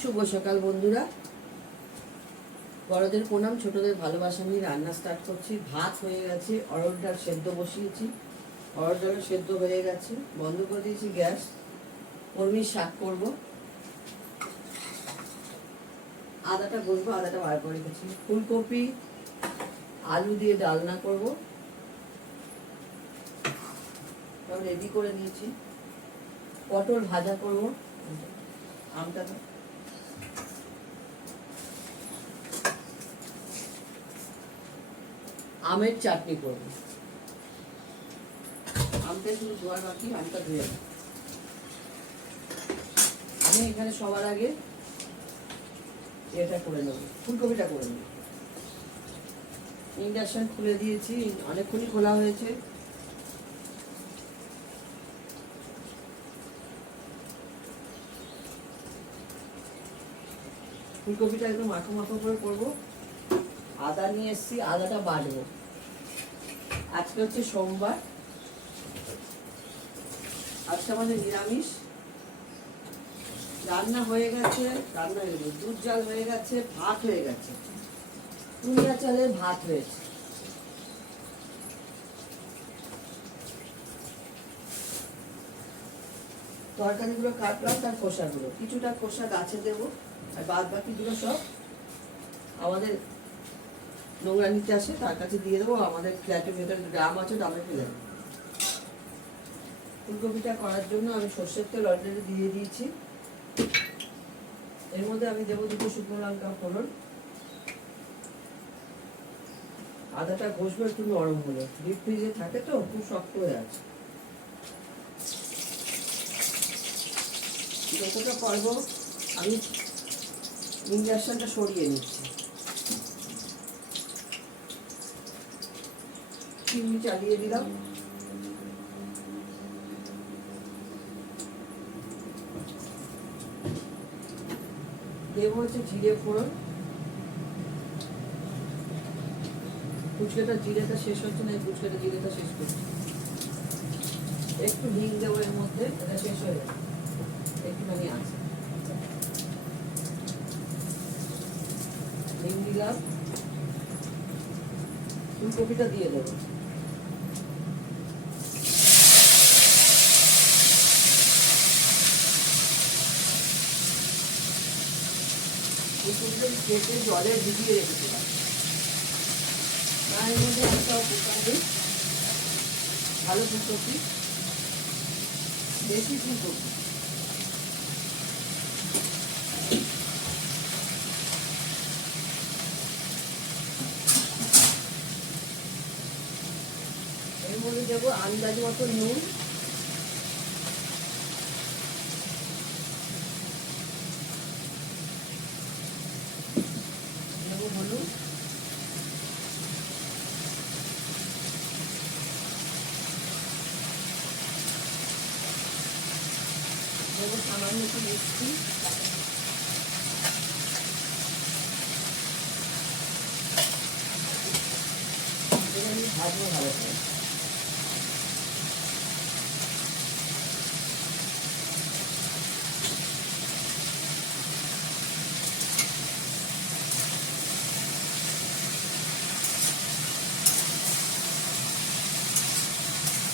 শুভ সকাল বন্ধুরা, বড়দের প্রণাম, ছোটদের ভালোবাসা নিয়ে রান্না স্টার্ট করছি। ভাত হয়ে গেছে, অরহর ডাল সেদ্ধ বসিয়েছি, অরহর ডাল সেদ্ধ হয়ে গেছে, বন্ধ করে দিয়েছি গ্যাস। কলমির শাক করব, আদাটা বসবো, আদাটা বার করে রেখেছি। ফুলকপি আলু দিয়ে ডালনা করব, সব রেডি করে নিয়েছি। পটল ভাজা করব, আমটা আমের চাটনি করব। আমটা শুধু ধোয়ার বাকি, আমটা ধুয়ে আমি এখানে সবার আগে এটা করে নেব, ফুলকপিটা করে নেব। ইন্ডাকশন খুলে দিয়েছি, অনেকক্ষণই খোলা হয়েছে। ফুলকপিটা একদম মাখো মাখো করে করবো। আদা নিয়ে এসছি, আদাটা বাটবো। আজকে হচ্ছে সোমবার, আজকে আমাদের নিরামিষ। রান্না হয়ে গেছে, দুধ জাল হয়ে গেছে, ভাত হয়ে গেছে, পুনিয়া চালের ভাত হয়েছে। তরকারিগুলো কাটলাম, তার খোসাগুলো কিছুটা খোসা গাছে দেবো, আর বাদ বাকিগুলো সব আমাদের নোংরা নিতে আসে, তার কাছে দিয়ে দেবো। আমাদের ফ্ল্যাটের ভেতরে ড্রাম আছে, ড্রামে ফেলে দেবো। ফুলকপিটা করার জন্য আমি সর্ষের তেল অলরেডি দিয়ে দিয়েছি। এর মধ্যে আমি দেবো দুটো শুকনো লঙ্কা ফোড়ন। আদাটা ঘষবো একটু নরম হলে, ডিপ ফ্রিজে থাকে তো খুব শক্ত হয়ে আছে। যতটা পারবো আমি ইন্ডাকশনটা সরিয়ে নিচ্ছি, চিনি চালিয়ে দিলাম। দেবো হচ্ছে জিরে ফোড়ন। ফুচকাটা জিরেটা শেষ হচ্ছে না, এই ফুচকাটা জিরেটা শেষ করছি। একটু হিং দেবো এর মধ্যে, এটা শেষ হয়ে যাবে, একটুখানি আছে হিং দিলাম। ফুলকপিটা দিয়ে দেবো। ফুলকপিটা কেটে জলে ভিজিয়ে রেখেছিলাম, এর মধ্যে একটা ফুলকপি, ভালো ফুলকপি, বেশি ফুলকপি। এর মধ্যে দেবো আন্দাজ মতো নুন, দেবো হলুদ, দেবো সামান্য একটু মিষ্টি, আমি ভাজবো ভালো করে।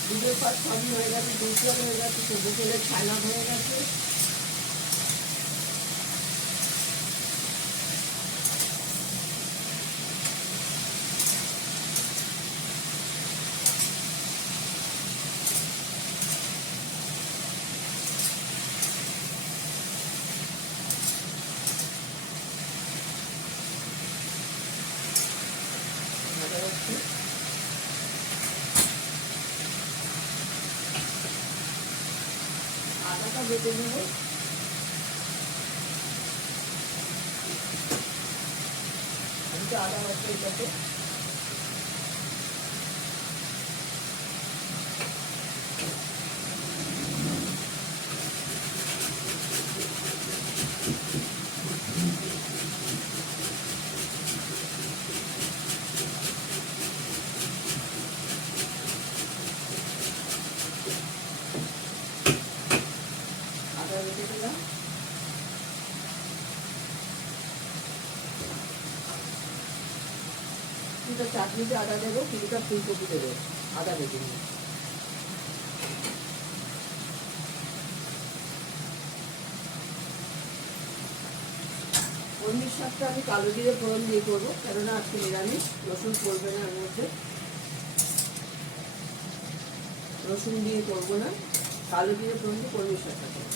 দুধের পাত সবই হয়ে গেছে, দুধ জল হয়ে গেছে, সবজি তেলের ছানা হয়ে গেছে। আদাটা বেটে নেবো, আমি তো আদা বাড়তে এটাতে আদা বেটে দিলাম। চাটনিতে আদা দেবো, কিছুটা ফুলকপি দেবো, আদা বেটে নিয়ে। কলমির শাকটা আমি কালো জিরে ফোড়ন দিয়ে করবো, কেননা আজকে নিরামিষ, রসুন পড়বে না এর মধ্যে, রসুন দিয়ে করবো না, কালো জিরে ফোড়ন দিয়ে কলমির শাকটা করবো।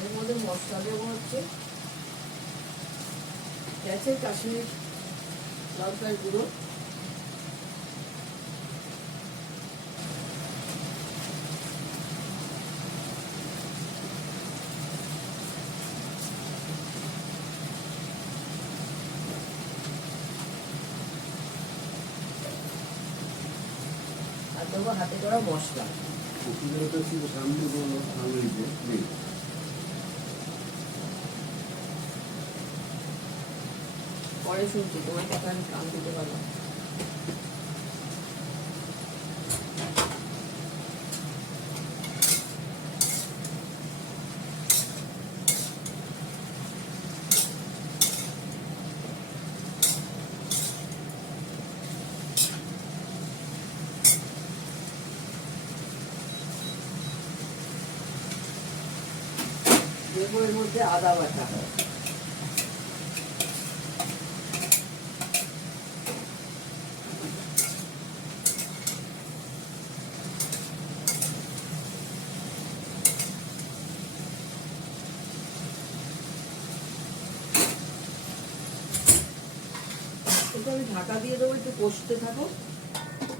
এর মধ্যে মশলা দেবো হচ্ছে গেছে কাশ্মীর লঙ্কার গুঁড়ো, আর দেবো হাতে করা মশলা। পরে শুনছি তোমার কথা, আমি কান দিতে পারবো। দেবো এর মধ্যে আদা বাটা, এটা আমি ঢাকা দিয়ে দেবো, একটু কষতে থাকো,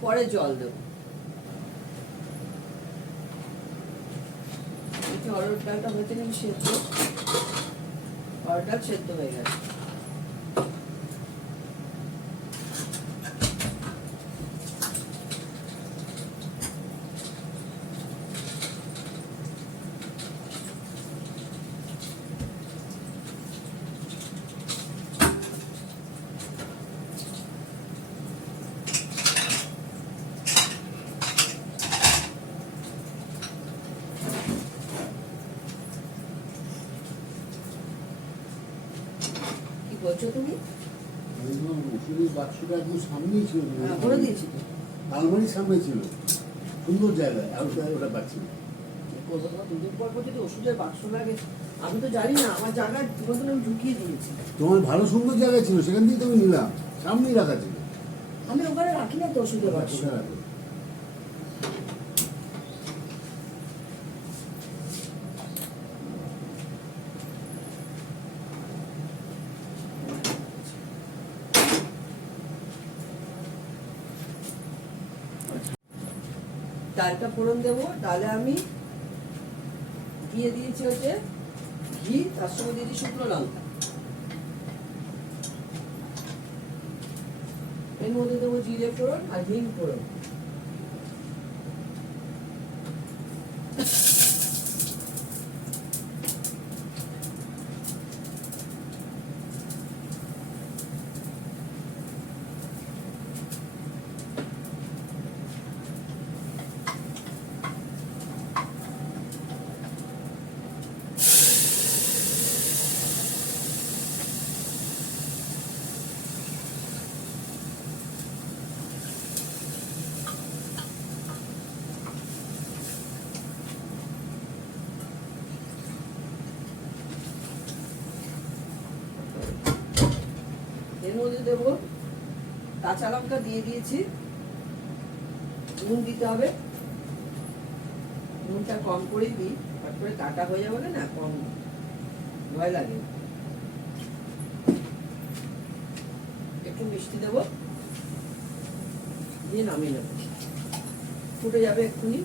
পরে জল দেবো। একটু অরহর ডালটা হয়েছে নাকি সেদ্ধ, অরহর ডাল সেদ্ধ হয়ে গেছে। বলছো তুমি? ওষুধের বাক্সটা একদম সামনেই ছিল, করে দিয়েছি তো, আলমারির সামনে ছিল, সুন্দর জায়গায়, আর ওটা পাচ্ছি না। দুদিন পর পর যদি ওষুধের বাক্স লাগে, আমি তো জানি না, আমার জায়গায় তোমাদের আমি ঢুকিয়ে দিয়েছি। তোমার ভালো সুন্দর জায়গা ছিল, সেখান থেকে তুমি নিলাম, সামনেই রাখা ছিল। আমি ওখানে রাখি না তো ওষুধের বাক্স। কোথায় রাখো? ডালটা ফোড়ন দেবো, ডালে আমি দিয়ে দিয়েছি হচ্ছে ঘি, তার সঙ্গে দিয়েছি শুকনো লঙ্কা, এর মধ্যে দেবো জিরে ফোড়ন আর হিং ফোড়ন। এর মধ্যে দেবো কাঁচা লঙ্কা দিয়ে দিয়েছি, নুন দিতে হবে, নুনটা কম করেই দিই, তারপরে কাটা হয়ে যাবে না, কম ভয় লাগে। একটু মিষ্টি দেবো, দিয়ে নামিয়ে নেবো, ফুটে যাবে এক্ষুনি।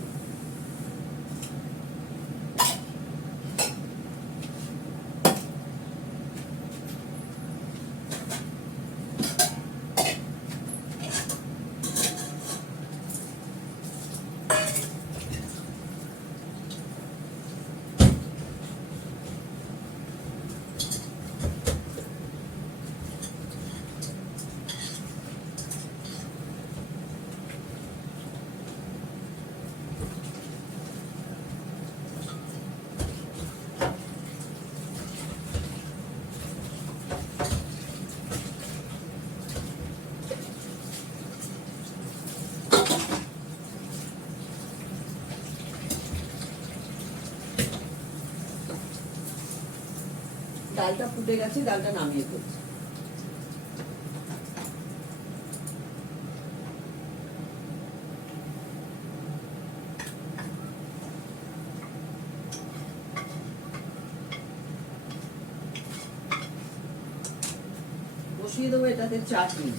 ডালটা ফুটে গেছে, ডালটা নামিয়ে ফেলছি। বসিয়ে দেবো এটাতে চাটনি।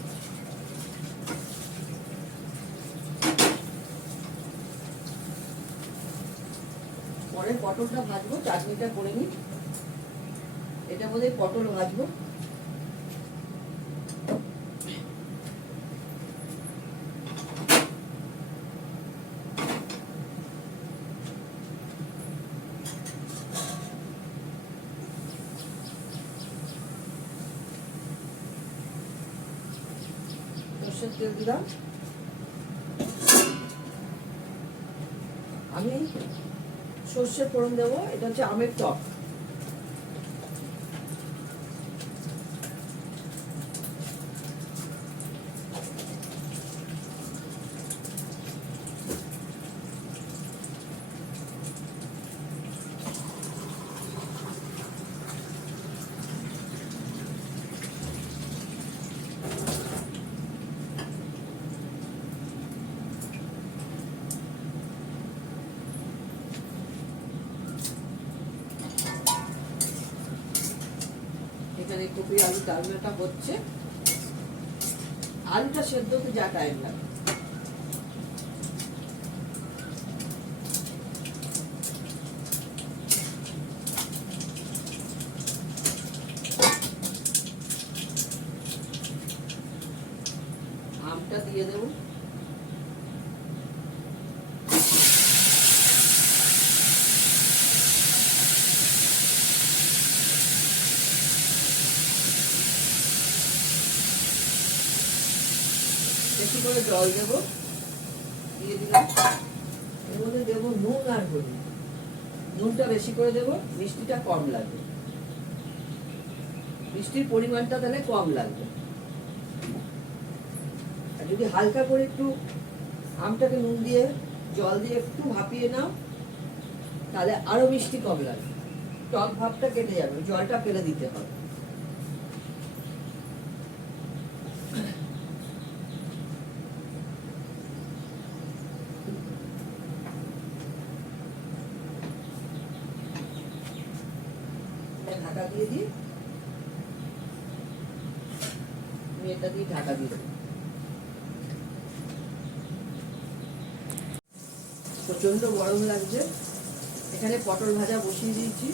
পরে পটলটা ভাজবো, চাটনিটা করে নিই। এটা বোধহয় পটল ভাজবো। সর্ষের তেল দিলাম। আমি সর্ষে ফোড়ন দেবো। এটা হচ্ছে আমের টক। এখানে কপি আলু ডালনাটা হচ্ছে। আলুটা সেদ্ধ হতে যা টাইম লাগে। আমটা দিয়ে দেবো। বেশি করে জল দেবো, দিয়ে দিলাম। এর মধ্যে দেবো নুন আর হলুদ। নুনটা বেশি করে দেবো, মিষ্টিটা কম লাগবে। মিষ্টির পরিমাণটা তাহলে কম লাগবে। আর যদি হালকা করে একটু আমটাকে নুন দিয়ে জল দিয়ে একটু ভাপিয়ে নাও, তাহলে আরো মিষ্টি কম লাগবে। টক ভাবটা কেটে যাবে, জলটা ফেলে দিতে হবে। ঢাকা দিয়ে দিই। আমি এটা দিয়ে ঢাকা দিয়ে দেবো। প্রচন্ড গরম লাগছে। এখানে পটল ভাজা বসিয়ে দিয়েছি,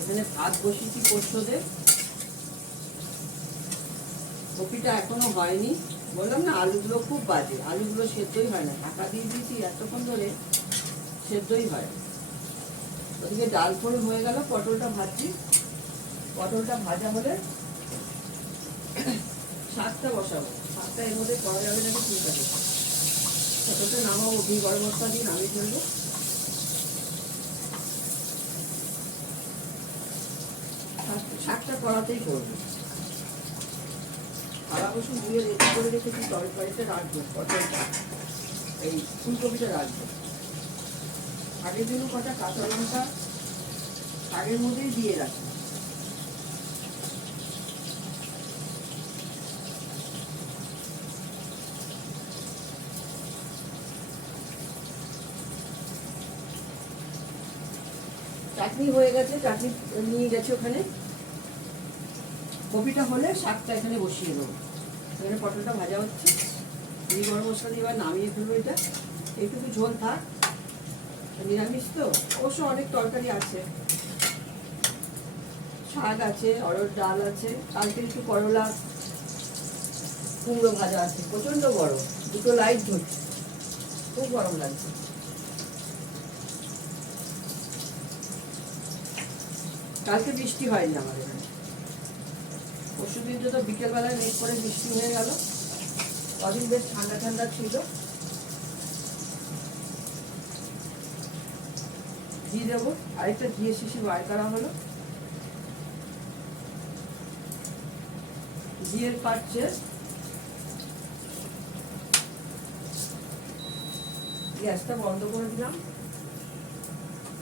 এখানে ভাত বসিয়েছি পোস্ততে। কপিটা এখনো হয়নি। বললাম না আলুগুলো খুব বাজে, আলুগুলো সেদ্ধই হয় না। ঢাকা দিয়ে দিয়েছি এতক্ষণ ধরে, সেদ্ধই হয়। ওদিকে ডাল ফোড় হয়ে গেল, পটলটা ভাজছি। পটলটা ভাজা হলে শাকটা বসাবো। শাকটা এর মধ্যে করা যাবে নাকি ঠিক আছে। পটলটা নামাবো, ঘি গরম মশলা দিয়ে নামিয়ে ফেলবো। শাকটা কড়াতেই করবো। থালা বসুন ধুয়ে রেডি করে রেখেছি, তরকারিতে রাখবো। পটলটা এই ফুলকপিটা রাখবো। শাকের জন্য কটা কাঁচা লঙ্কা শাকের মধ্যেই দিয়ে রাখি। চাটনি হয়ে গেছে, চাটনি নিয়ে গেছে ওখানে। কপিটা হলে শাকটা এখানে বসিয়ে দেবো। এখানে পটলটা ভাজা হচ্ছে, ঘি গরম মশলা দিয়ে এবার নামিয়ে ফেলবো। এটা একটু ঝোল থাক, নিরামিষ তো। অবশ্য অনেক তরকারি আছে, শাক আছে, অরহর ডাল আছে, কালকে একটু করলা কুমড়ো ভাজা আছে। প্রচন্ড গরম, দুটো লাইট ঝরছে, খুব গরম লাগছে। কালকে বৃষ্টি হয়নি আমাদের এখানে। পরশুদিন তো বিকেলবেলায় মেঘ করে বৃষ্টি হয়ে গেল। কদিন বেশ ঠান্ডা ঠান্ডা ছিল। ঘি দেবো, আরেকটা ঘিয়ে শিশি বার করা হলো। ঘিয়ের পাচ্ছে, গ্যাসটা বন্ধ করে দিলাম।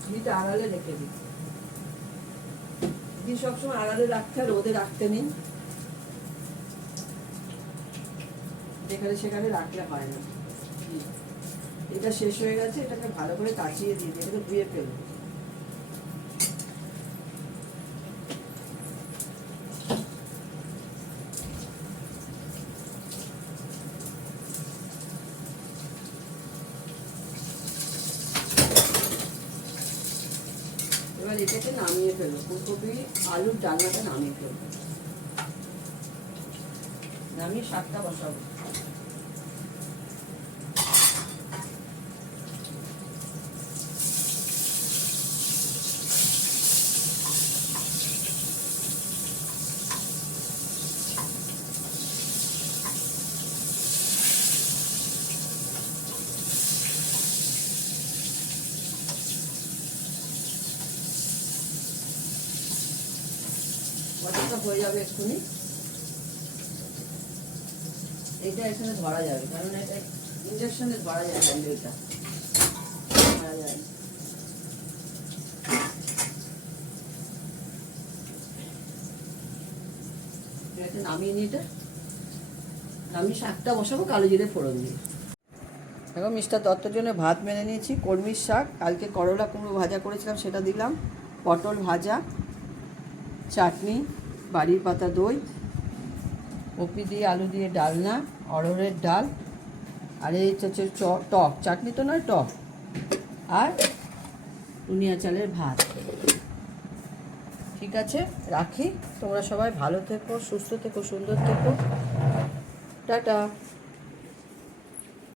ঘিটা আড়ালে রেখে দিই। ফ্রিজ সবসময় আড়ালে রাখতে হয়, রোদে রাখতে নেই, যেখানে সেখানে রাখলে হয় না। এটা শেষ হয়ে গেছে, এটাকে ভালো করে কাচিয়ে দিয়ে দিই, এটাকে ধুয়ে ফেলবো। এবার এটাকে নামিয়ে ফেলবো, ফুলকপি আলুর ডালনাটা নামিয়ে ফেলবো, নামিয়ে শাকটা বসাবো। কতটা হয়ে যাবে এক্ষুনি, এটা এখানে ধরা যাবে, কারণ এটা ইঞ্জেকশনে ধরা যায়, হ্যান্ডেলটা ধরা যায়। এটাকে নামিয়ে নিয়ে, এটা নামিয়ে শাকটা বসাবো কালো জিরে ফোড়ন দিয়ে। এখন মিস্টার দত্তর জন্য ভাত মেনে নিয়েছি, কলমির শাক, কালকে করলা কুমড়ো ভাজা করেছিলাম সেটা দিলাম, পটল ভাজা, চাটনি, বাড়ির পাতা দই, কপি দিয়ে আলু দিয়ে ডালনা, অড়হরের ডাল, আর এই হচ্ছে টক, চাটনি তো নয় টক, আর টুনিয়া চালের ভাত। ঠিক আছে, রাখি। তোমরা সবাই ভালো থেকো, সুস্থ থেকো, সুন্দর থেকো। টাটা।